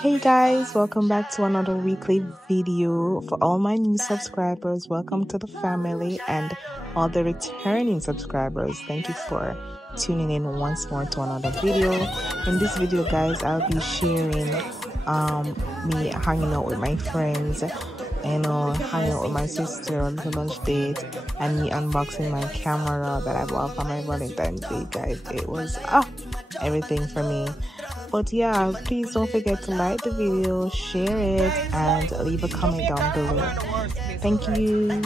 Hey guys, welcome back to another weekly video. For all my new subscribers, welcome to the family, and all the returning subscribers, thank you for tuning in once more to another video. In this video guys, I'll be sharing me hanging out with my friends, hanging out with my sister on the lunch date, and me unboxing my camera that I bought for my Valentine's Day. Guys, it was everything for me. But yeah, please don't forget to like the video, share it, and leave a comment down below. Thank you.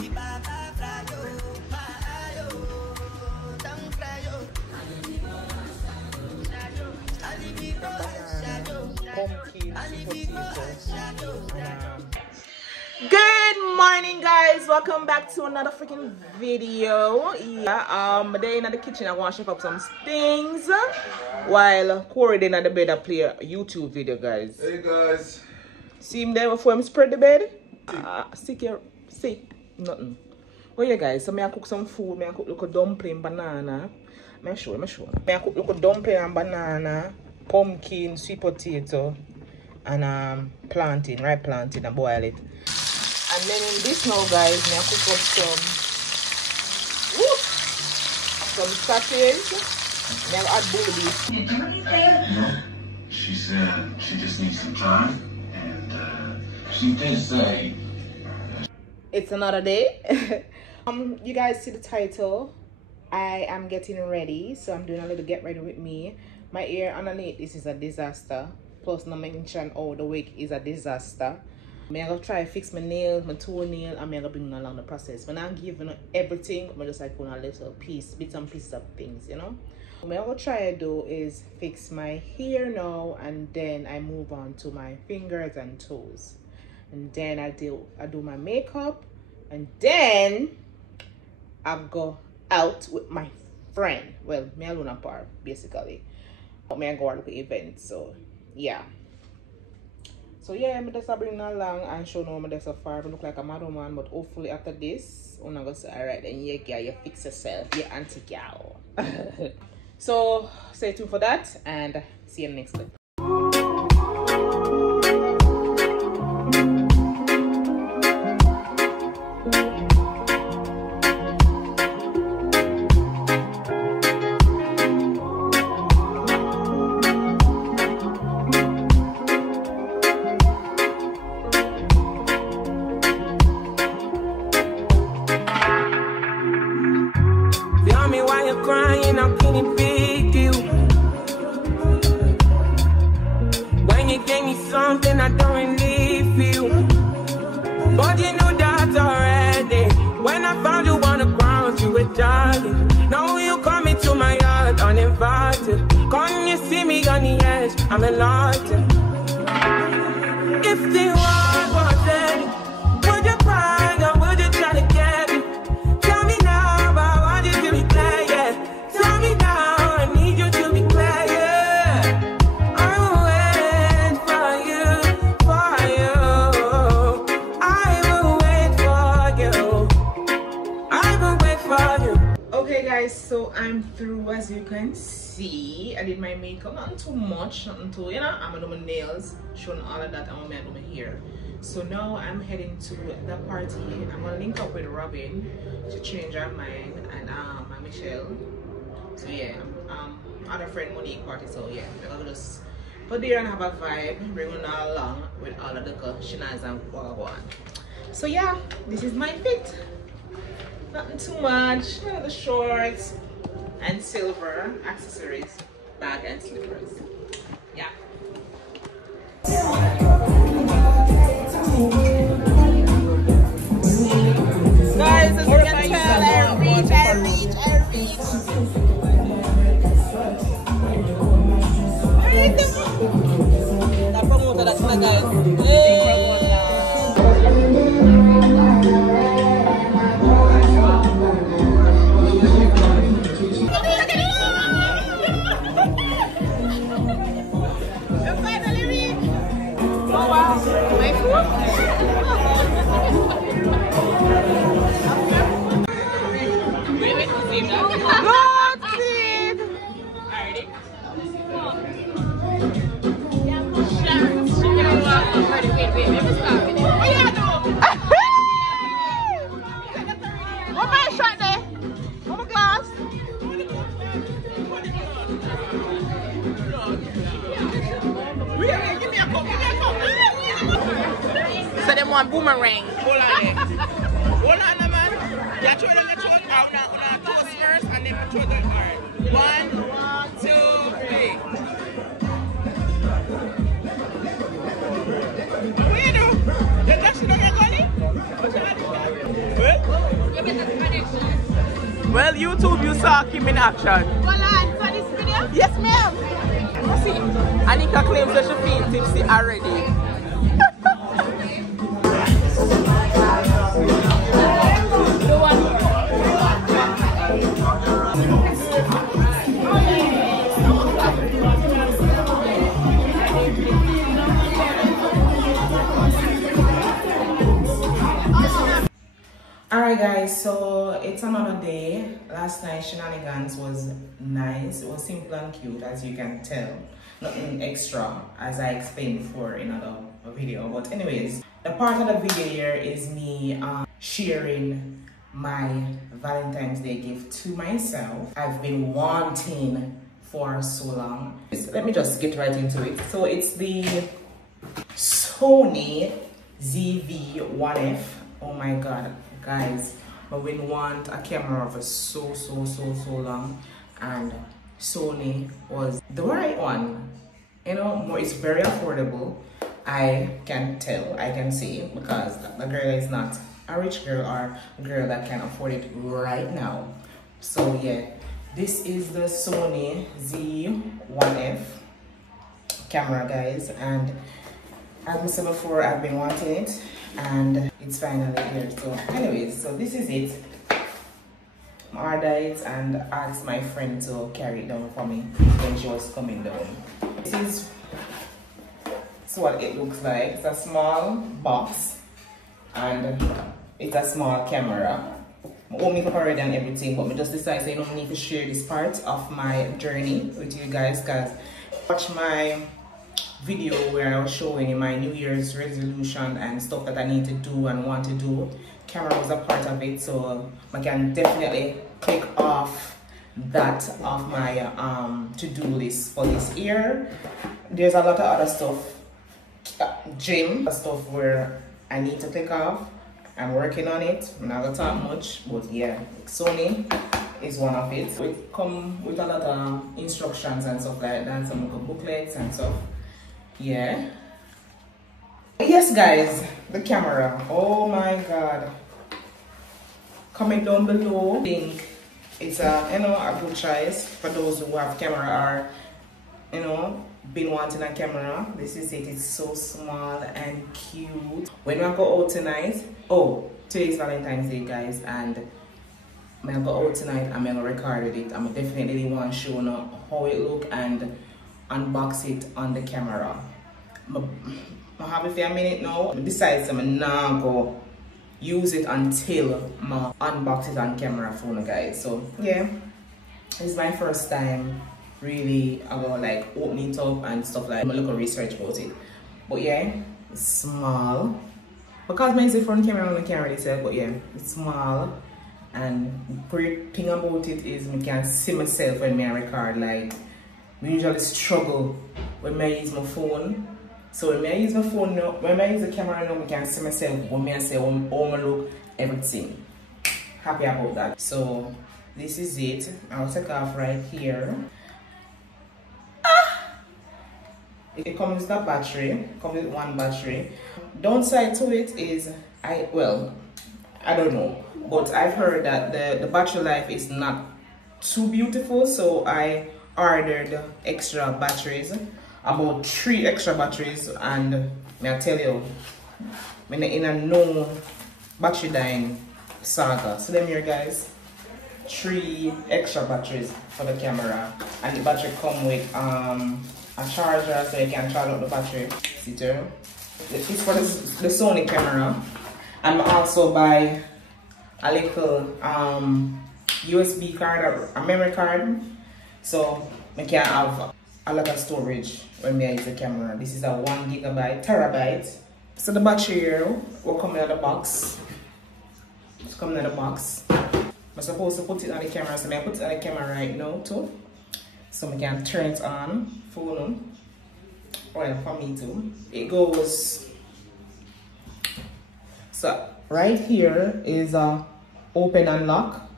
Good morning guys, welcome back to another freaking video. Today in the kitchen I want to chop up some things while Corey in the bed I play a YouTube video, guys. Hey guys, see him there before him spread the bed? Stick here, see nothing. Well yeah guys, so I cook some food. I cook a dumpling, banana. I show I cook a dumpling and banana, pumpkin, sweet potato, and plantain, ripe plantain, and boil it. And then in this now guys, I cook up some sausages. I add bourbon. She said she just needs some time, and she did say it's another day. You guys see the title. I am getting ready, so I'm doing a little get ready with me. My hair underneath this is a disaster. Plus, no mention the wig is a disaster. I'm gonna try to fix my nails, my toenail, and I'm gonna bring along the process. When I'm giving everything, I'm just like going a little bits and pieces of things, you know. What I'm gonna try to do is fix my hair now, and then I move on to my fingers and toes, and then I do my makeup, and then I go out with my friend. Well, me alone apart basically. But me I go to the event, so yeah. So yeah, I'm just bring along and show now I'm just so far. I look like a mad woman, but hopefully after this, I'm gonna say alright then yeah girl, you fix yourself, you auntie girl. So stay tuned for that and see you in the next clip. Crying, I'm feeling big deal. When you gave me something I don't really feel, but you knew that already. When I found you on the ground, you were jogging. Now you come into my yard uninvited. Come you see me on the edge, I'm enlightened. If the world was ending, would you cry or would you try to get me? Tell me now, but I want you to be clear. So I'm through, as you can see. I did my makeup, not too much, nothing too, you know. I'm gonna do my nails, showing all of that, and I'm gonna do my hair. So now I'm heading to the party. I'm gonna link up with Robin to change her mind, and Michelle. So yeah, other friend Monique party. So yeah, we're gonna just go there and have a vibe, bring it all along with all of the shenanigans and go on. So yeah, this is my fit. Nothing too much. The shorts and silver accessories, bag and slippers. Yeah. Guys, as you can tell, I reach. The promoter, that's my guys. Hey. Alrighty. What my shot there? What my glass? Give me a cup. So them want boomerang. Hold on, man. You throw them out now. Toast first, and then throw them hard. 1, 2, 3. What you do? You dash it on your gully? Well, YouTube, you saw Kim in action. Hold on, for this video? Yes, ma'am. See, Anika claims that she feels tipsy already. Alright guys, so it's another day. Last night shenanigans was nice. It was simple and cute, as you can tell. Nothing extra, as I explained before in another video. But anyways, the part of the video here is me sharing my Valentine's Day gift to myself. I've been wanting for so long. Let me just get right into it. So it's the Sony Zv-1f. Oh my god, guys, I've been want a camera for so long, and Sony was the right one. You know, it's very affordable. I can tell, I can see, because the girl is not a rich girl or a girl that can afford it right now. So yeah, this is the Sony Zv-1f camera, guys, and as I said before, I've been wanting it and it's finally here. So anyways, so this is it. I ordered it and asked my friend to carry it down for me when she was coming down. This is what it looks like. It's a small box and it's a small camera. I own makeup already and everything, but I just decided I don't need to share this part of my journey with you guys, because watch my video where I was showing you my New Year's resolution and stuff that I need to do and want to do. Camera was a part of it, so I can definitely click off that off my to-do list for this year. There's a lot of other stuff, gym stuff where I need to click off. I'm working on it. I'm not gonna talk much, but yeah, Sony is one of it. It come with a lot of instructions and stuff like that, some booklets and stuff. Yeah. Yes guys, the camera. Oh my god. Comment down below. I think it's a, you know, a good choice for those who have camera or, you know, been wanting a camera. This is it. It's so small and cute. When I go out tonight, oh, today's Valentine's Day, guys, and when I go out tonight, I'm gonna record it. I'm definitely want to show you how it look and unbox it on the camera. I have it for a minute now. Besides, I'm not go use it until I unbox it on camera phone, guys. So yeah, it's my first time really about like opening it up and stuff like that. I'm gonna look at research about it. But yeah, it's small. Because my front camera I can't really tell, but yeah, it's small. And great thing about it is I can see myself when I record. Like, I usually struggle when I use my phone. So when I use my phone now, when I use the camera now, I can see myself when I say how I look, everything. Happy about that. So this is it. I'll take off right here. It comes with a battery. Comes with one battery. Downside to it is I don't know, but I've heard that the battery life is not too beautiful, so I ordered extra batteries, about 3 extra batteries, and I tell you, I'm in a no battery dying saga. So them here, guys, 3 extra batteries for the camera, and the battery come with a charger, so you can charge up the battery. See there? It's for the Sony camera. And also buy a little USB card or a memory card, so we can have a lot of storage when we use the camera. This is a 1 gigabyte, terabyte So the battery here will come in the box. It's coming in the box. I'm supposed to put it on the camera, so I put it on the camera right now too. So I can turn it on for them. Well, for me too. It goes. So right here is open and lock.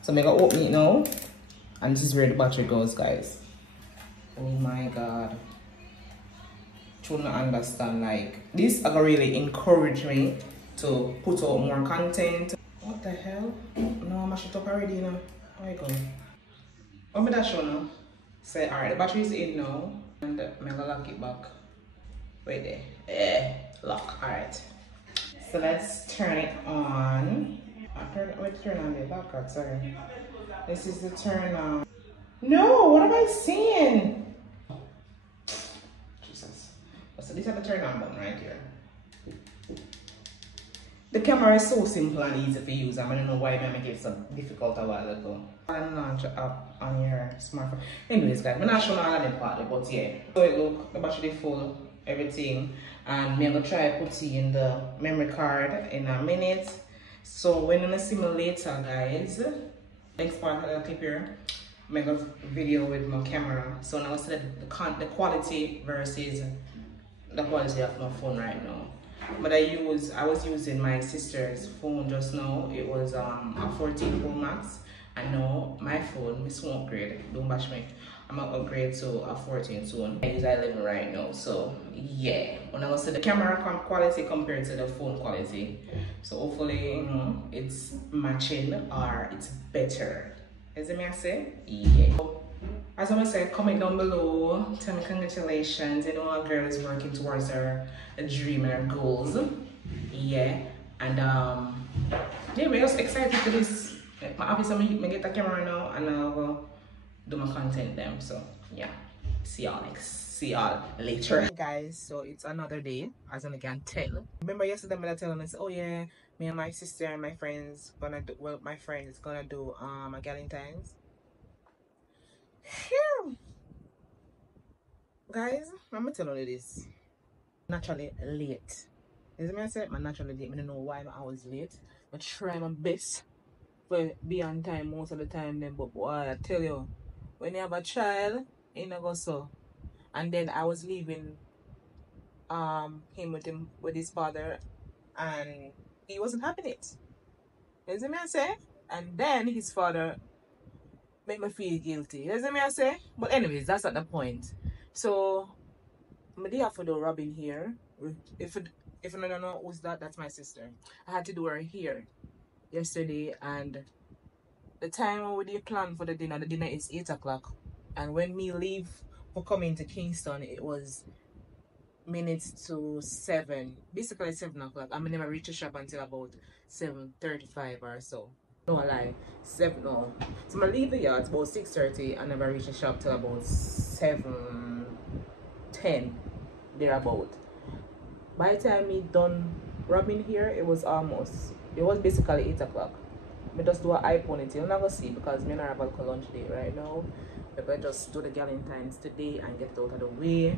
So I'm gonna open it now. And this is where the battery goes, guys. Oh my god. Should not understand, like this is gonna really encourage me to put out more content. What the hell? No, I'm mashed it up already, you know. How you going? What me that show now? Say alright, the battery is in now. And I'm gonna lock it back. Wait there. Lock. Alright. So let's turn it on. Turn on the lock, sorry. This is the turn on. No, what am I seeing? Jesus. So this is the turn on button right here. The camera is so simple and easy to use. I don't know why I make it so difficult a while ago. And launch it up on your smartphone. Anyways, guys, I'm not showing all of the part, but yeah. So it look, the battery full, everything. And I'm gonna try putting in the memory card in a minute. So when you see me later, guys, next part of the clip here, make a video with my camera. So now see the quality versus the quality of my phone right now. But I was using my sister's phone just now. It was a 14 Pro Max. And now my phone, this won't upgrade, don't bash me. I'm gonna upgrade to a 14 soon. I use 11 right now, so yeah. When I was the camera quality compared to the phone quality, so hopefully, you know, it's matching or it's better. Is it me I say? Yeah. As I said, comment down below, tell me congratulations. You know, a girl is working towards her dream and her goals. Yeah, and yeah, we're just excited for this. Obviously, I'm gonna get the camera now and I'll go do my content then. So yeah, see y'all later. Hey guys, so it's another day, as I can tell. Remember yesterday I telling us, oh yeah, me and my sister and my friends gonna do, well, my friend is gonna do a Galentine's. Guys, I'm gonna tell you this. Naturally late. As I said, I'm naturally late. I don't know why I'm always late. I try my best to be on time most of the time then, but boy, I tell you, when you have a child, you know go so. And then I was leaving him with his father and he wasn't having it. You see me I say? And then his father made me feel guilty. You see me I say? But anyways, that's not the point. So I did have to do Robin here. If you don't know who's that, that's my sister. I had to do her here yesterday, and the time we did plan for the dinner is 8 o'clock. And when me leave for coming to Kingston, it was minutes to 7, basically 7 o'clock. I never reach the shop until about 7:35 or so. No lie, 7 no. So I leave the yard about 6:30 and never reach the shop till about 7:10 thereabout. By the time me done rubbing here, it was basically 8 o'clock. I just do an eye ponytail. I'm not gonna see because me not have alcohol lunch day right now. If I just do the Galentine's today and get it out of the way,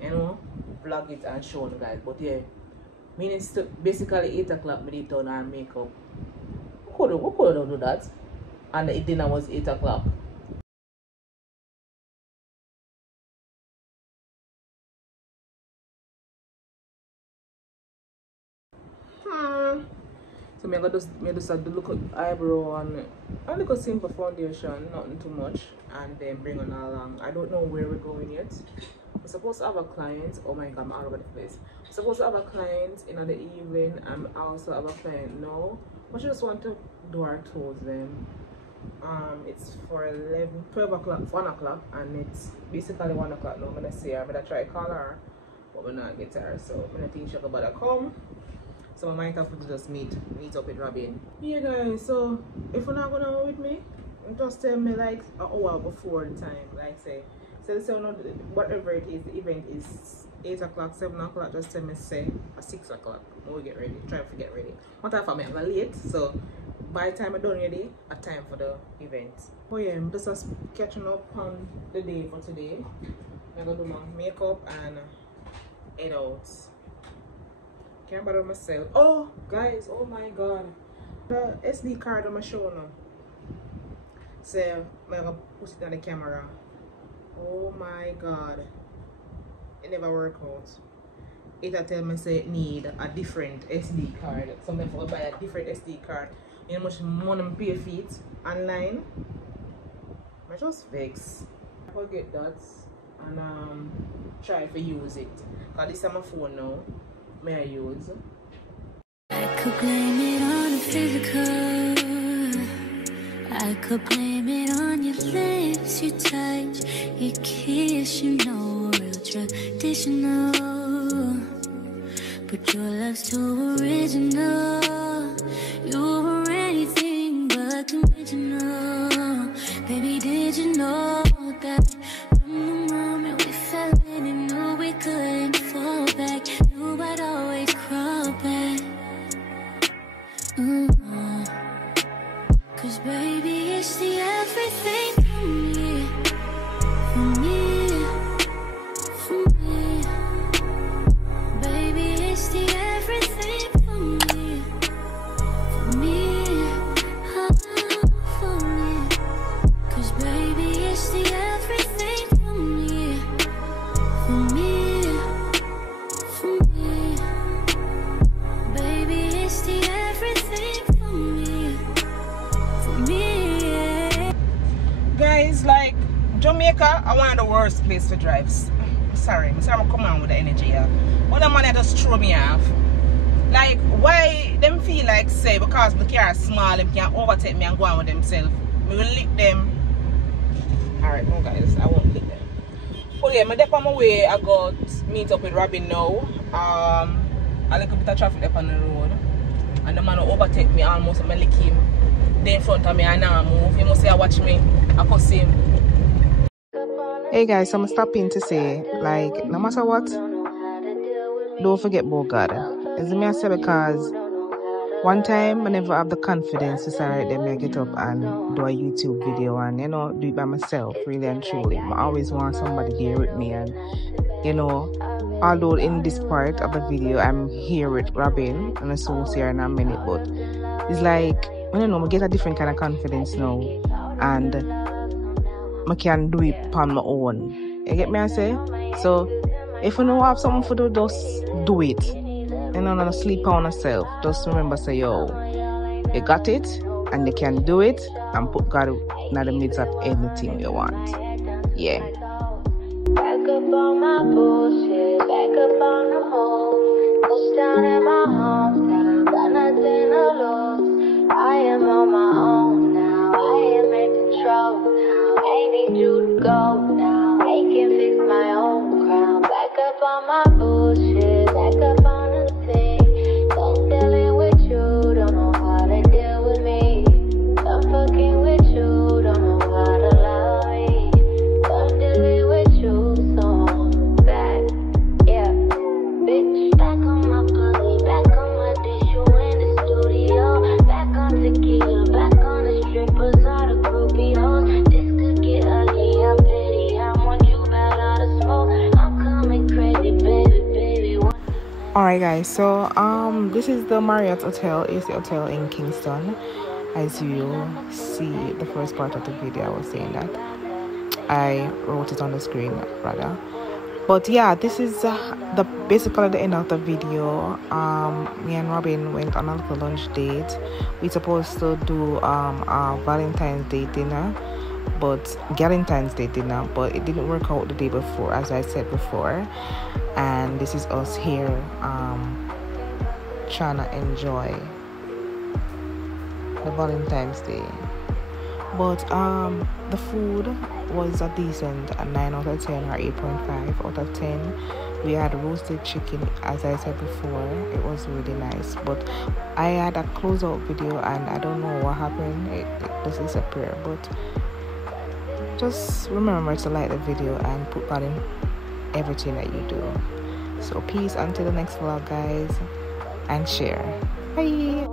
you know, vlog it and show you guys. But yeah, meaning basically 8 o'clock me did done our makeup. We could have do that, and the dinner was 8 o'clock. So I just look at eyebrow and a little simple foundation, nothing too much, and then bring on along. I don't know where we're going yet. We're supposed to have a client. Oh my god, I'm all over the place. We're supposed to have a client in the evening, and also have a client now. But I just want to do our toes then. It's for 12 o'clock, 1 o'clock, and it's basically 1 o'clock now. I'm gonna see her. I'm gonna try to call her, but we're not get her. So I'm gonna think she'll better come. So I might have to just meet up with Robin. Yeah guys, so if you're not gonna go with me, just tell me like an hour before the time. Like say whatever it is, the event is 8 o'clock, 7 o'clock, just tell me say at 6 o'clock. We'll get ready, try to get ready. What if I'm late? So by the time I'm done ready, a time for the event. Oh yeah, I'm just catching up on the day for today. I'm gonna do my makeup and head out. Can't bother myself. Oh, guys, oh my god. The SD card on my show now. So, I'm gonna put it on the camera. Oh my god. It never worked out. It tell me say it need a different SD card. So I'm going to buy a different SD card. You know how much money I pay for it online? I just vex. I forget that and try to use it. Because this is my phone now. May I use? I could blame it on the physical. I could blame it on your lips, your touch, your kiss, you know, real traditional. But your love's too original. You were anything but conventional. Baby, did you know that from the moment we fell in and knew we couldn't fall back, knew I'd always crawl back. Cause baby, it's the everything for me, for me, for me. Baby, it's the everything for me, for me, for me. Cause baby, it's the everything for me, for me, for me. Baby, it's the everything for me, for me. Guys, like Jamaica, I one of the worst place to drive. Sorry, I'm come on with the energy here. All the money just throw me off. Like, why them feel like say because the car is small, them can overtake me and go on with themselves. We will lick them. Alright, no guys, I won't lick them. But yeah, I'm on my way. I got meet up with Robin now. A little bit of traffic up on the road. And the man will overtake me almost, I lick him. They in front of me and now move. You must say I watch me. I can see him. Hey guys, so I'm stopping to say, like, no matter what, don't forget about God. As me I say, because one time I never have the confidence to say, right, then I get up and do a YouTube video and, you know, do it by myself, really and truly. I always want somebody there with me, and, you know, although in this part of the video I'm here with Robin and associate in a minute, but it's like, I don't know, I get a different kind of confidence now, and I can do it on my own. You get me I say? So if you don't have something to do, just do it. You know, not sleep on yourself. Just remember, say, yo, you got it and you can do it, and put God in the midst of anything you want. Yeah. Back up on my bullshit, back up on the move. Touchdown in my hometown, got nothing to lose. I am on my own now, I am in control now. Ain't need you to go now, I can fix my own crown. Back up on my bullshit, back up on the scene. Don't dealing with you, don't know how to deal with me. I'm fucking with you, don't know how to love me. I'm dealing with you, so I'm back, yeah. Bitch, back on my pussy, back on my dish, you in the studio. Back on tequila, back on the strippers, all the groupie hoes. This could get ugly, I'm petty, I want you bad out of smoke. I'm coming crazy, baby, baby. Alright guys, so this is the Marriott Hotel, it's the hotel in Kingston. As you see the first part of the video, I was saying that I wrote it on the screen rather. But yeah, this is basically the end of the video. Me and Robin went on a little lunch date. We supposed to do a Valentine's Day dinner, but it didn't work out the day before, as I said before. And this is us here trying to enjoy the Valentine's Day. But the food was a decent 9 out of 10 or 8.5 out of 10. We had roasted chicken, as I said before. It was really nice, but I had a close-out video and I don't know what happened. It just disappeared. But just remember to like the video and put that in everything that you do. So peace until the next vlog, guys, and share. Bye.